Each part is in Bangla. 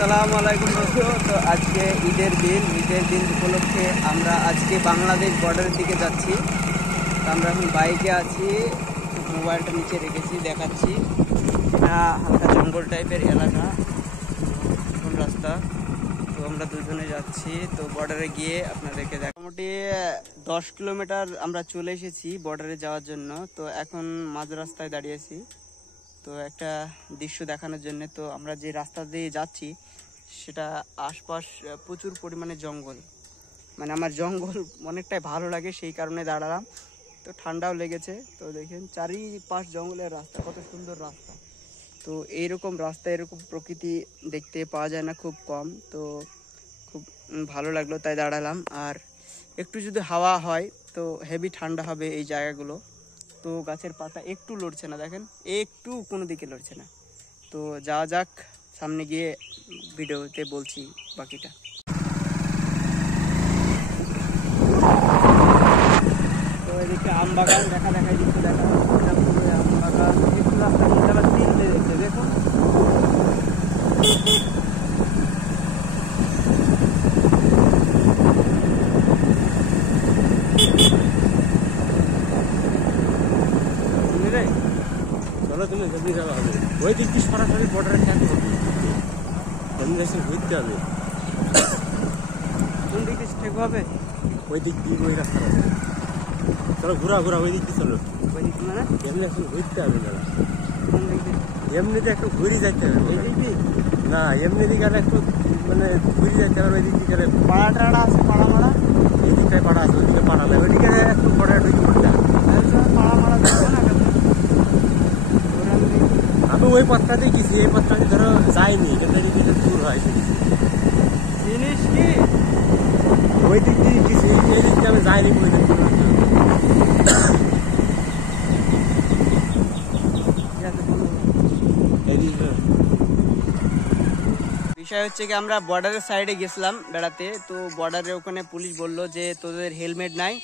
আসসালামু আলাইকুম দোস্ত। তো আজকে ঈদের দিন উপলক্ষে আমরা আজকে বাংলাদেশ বর্ডারের দিকে যাচ্ছি। তো আমরা এখন বাইকে আছি, মোবাইলটা নিচে রেখেছি, দেখাচ্ছি। হালকা জঙ্গল টাইপের এলাকা, কোন রাস্তা। তো আমরা দুজনে যাচ্ছি, তো বর্ডারে গিয়ে আপনাদেরকে মোটামুটি 10 কিলোমিটার আমরা চলে এসেছি বর্ডারে যাওয়ার জন্য। তো এখন মাঝ রাস্তায় দাঁড়িয়েছি, তো একটা দৃশ্য দেখানোর জন্য। তো আমরা যে রাস্তা দিয়ে যাচ্ছি সেটা আশপাশ প্রচুর পরিমাণে জঙ্গল, মানে আমার জঙ্গল অনেকটাই ভালো লাগে, সেই কারণে দাঁড়ালাম। তো ঠান্ডাও লেগেছে। তো দেখেন চারিপাশ জঙ্গলের রাস্তা, কত সুন্দর রাস্তা। তো এইরকম রাস্তা, এরকম প্রকৃতি দেখতে পাওয়া যায় না, খুব কম। তো খুব ভালো লাগলো, তাই দাঁড়ালাম। আর একটু যদি হাওয়া হয় তো হেভি ঠান্ডা হবে এই জায়গাগুলো। তো গাছের পাতা একটু লড়ছে না, দেখেন একটু কোনো দিকে লড়ছে না। তো যাওয়া যাক, সামনে গিয়ে ভিডিওতে বলছি বাকিটা। তো এদিকে আম বাগান দেখাই দিচ্ছে, আম বাগান একটু রাস্তার মধ্যে আবার তিল দিয়েছে, দেখুন। তুমি জলদি যাওয়া হবে, ওই দিক দিয়ে সরাসরি বর্ডারে ক্যাম্প হবে, ঘুরতে হবে। কোন দিক দিয়ে ঠিক হবে? ওই দিক দিয়ে ওই রাস্তা আছে, চলো ঘোরা ওই দিক দিয়ে চলো। ওই দিক মানে এমনি এখন ঘুরতে হবে না, কোন দিক দিয়ে? এমনিতে একটু ঘুরে যাইতে হবে। ওই দিক দিয়ে না, এমনি দিকে গেলে একটু মানে ঘুরে যাইতে হবে। ওই দিক দিয়ে গেলে পাড়া টাড়া আছে, পাড়া মারা এই দিকটায় পাড়া আছে, ওইদিকে পাড়া নেই, ওইদিকে একটু পরে ঢুকে পড়তে হবে। পাড়া মারা যাবে না কেন? আমি ওই পথটাতেই গেছি, এই পথটাতে ধরো যাইনি, কিন্তু দূর হয় জিনিস কি ওই দিক দিয়ে গেছি, এই দিক দিয়ে আমি যাইনি। ওই দিক বিষয় হচ্ছে কি, আমরা বর্ডারের সাইডে গেছিলাম বেড়াতে। তো বর্ডারে ওখানে পুলিশ বললো যে তোদের হেলমেট নাই,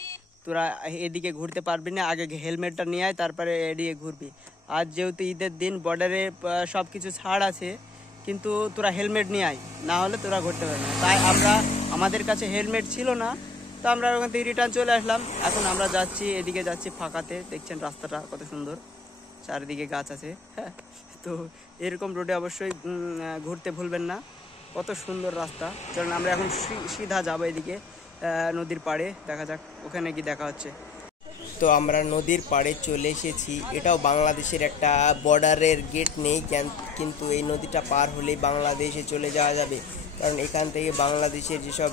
তোরা এদিকে ঘুরতে পারবি না, আগে হেলমেটটা নিয়ে আয়, তারপরে এদিকে ঘুরবি। আজ যেহেতু ঈদের দিন, বর্ডারে সব কিছু ছাড় আছে, কিন্তু তোরা হেলমেট নিয়ে আয়, না হলে তোরা ঘুরতে পারবি না। তাই আমাদের কাছে হেলমেট ছিল না, তো আমরা ওখান থেকে রিটার্ন চলে আসলাম। এখন আমরা যাচ্ছি, এদিকে যাচ্ছি ফাঁকাতে, দেখছেন রাস্তাটা কত সুন্দর, চারিদিকে গাছ আছে। হ্যাঁ, তো এরকম রোডে অবশ্যই ঘুরতে ভুলবেন না, কত সুন্দর রাস্তা। চলুন আমরা এখন সিধা যাবো এদিকে নদীর পাড়ে, দেখা যাক ওখানে কি দেখা হচ্ছে। তো আমরা নদীর পাড়ে চলে এসেছি। এটাও বাংলাদেশের একটা বর্ডারের গেট নেই, কিন্তু এই নদীটা পার হলেই বাংলাদেশে চলে যাওয়া যাবে। কারণ এখান থেকে বাংলাদেশের যেসব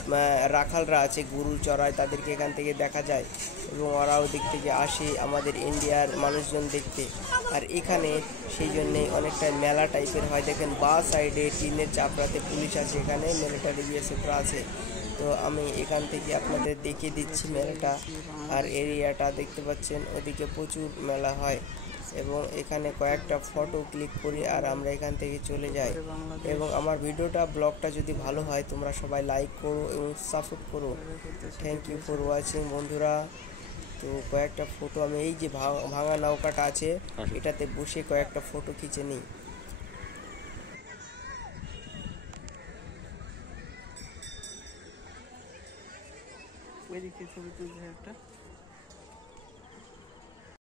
রাখালরা আছে, গরু চড়ায়, তাদেরকে এখান থেকে দেখা যায়, এবং ওরাও দিক থেকে আসে আমাদের ইন্ডিয়ার মানুষজন দেখতে। আর এখানে সেই জন্যে অনেকটা মেলা টাইপের হয়। দেখেন বা সাইডে টিনের চাপড়াতে পুলিশ আছে, এখানে মিলিটারি বিএসএফরা আছে। তো আমি এখান থেকে আপনাদের দেখিয়ে দিচ্ছি মেলাটা। আর এরিয়াটা দেখতে পাচ্ছেন, ওদিকে প্রচুর মেলা হয়, এবং এখানে কয়েকটা ফটো ক্লিক করি আর আমরা এখান থেকে চলে যাই। এবং আমার ভিডিওটা, ব্লগটা যদি ভালো হয়, তোমরা সবাই লাইক করো এবং সাপোর্ট করো। থ্যাংক ইউ ফর ওয়াচিং বন্ধুরা। তো কয়েকটা ফটো আমি এই যে ভাঙা নৌকাটা আছে, এটাতে বসে কয়েকটা ফটো খিচে নিই। ওই দিকে ছবি তুলছে একটা।